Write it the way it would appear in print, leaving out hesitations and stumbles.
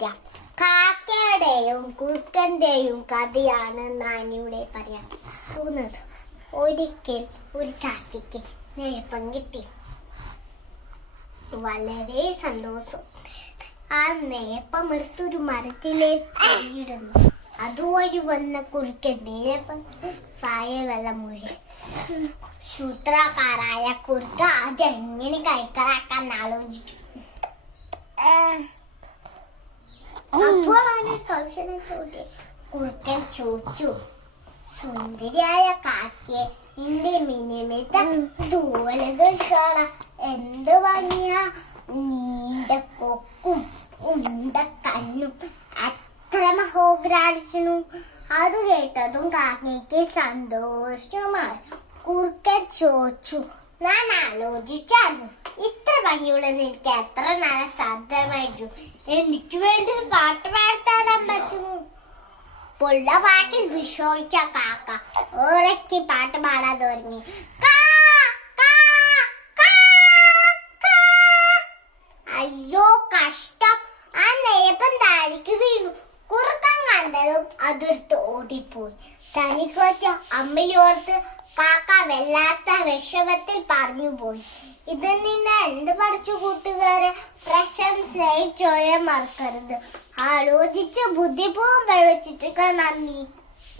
കഥ. കാക്കയുടെയും കുറുക്കന്റെയും കഥയാണ് നാനിവിടെ പറയാൻ പോകുന്നത്. ഒരിക്കൽ ഒരു കാക്കയ്ക്ക് നെയ്യപ്പം കിട്ടി. വളരെ സന്തോഷം. ആ നെയ്യപ്പം എടുത്തൊരു മരത്തിലേക്ക് ഇടുന്നു. അതുവഴി വന്ന കുറുക്കൻ നെയ്യപ്പം പായ വെള്ളം മൂഴി. സൂത്രക്കാരായ കുറുക്ക അതെങ്ങനെ കൈക്കലാക്കാൻ ആലോചിച്ചു. അപ്പോഴാണ് കൗശലത്തോടെ കുറുക്കൻ ചോദിച്ചു, സുന്ദരിയായ കാക്കയെ നിന്റെ മിനിമിത്ത തോലകൾ കാണാം. എന്ത് ഭംഗിയാ, നീണ്ട കൊക്കും ഉണ്ട കണ്ണും അത്ര മഹോഗ്രാടിച്ചു. അത് കേട്ടതും കാക്കയ്ക്ക് സന്തോഷമായി. കുറുക്കൻ ചോദിച്ചു, ഞാൻ ആലോചിച്ചായിരുന്നു, ഇത്ര ഭംഗിയുള്ള നിനക്ക് എത്ര നല്ല സാധ്യമായിരുന്നു. എനിക്ക് വേണ്ടി പാട്ട് പാടാൻ പറ്റുമോ? പുള്ള പാട്ടിൽ വിശ്വസിച്ച കാക്ക ഉറക്കി പാട്ട് പാടാൻ തുടങ്ങി. അയ്യോ കഷ്ടം, ആ നെയ്യപ്പം താഴേക്ക് വീണു. കുറുക്കൻ കണ്ടതും അതെടുത്ത് ഓടിപ്പോയി. തനിക്ക് വെച്ച അമ്മയോർത്ത് കാക്ക വല്ലാത്ത വിഷമത്തിൽ പറഞ്ഞു പോയി. ഇതിൽ നിന്ന് എന്ത് പഠിച്ചു കൂട്ടുകാരെ? പ്രശംസയെ ചോയ മറക്കരുത്. ആലോചിച്ച് ബുദ്ധിപൂർവ്വം പ്രവർത്തിക്കുക. നന്ദി.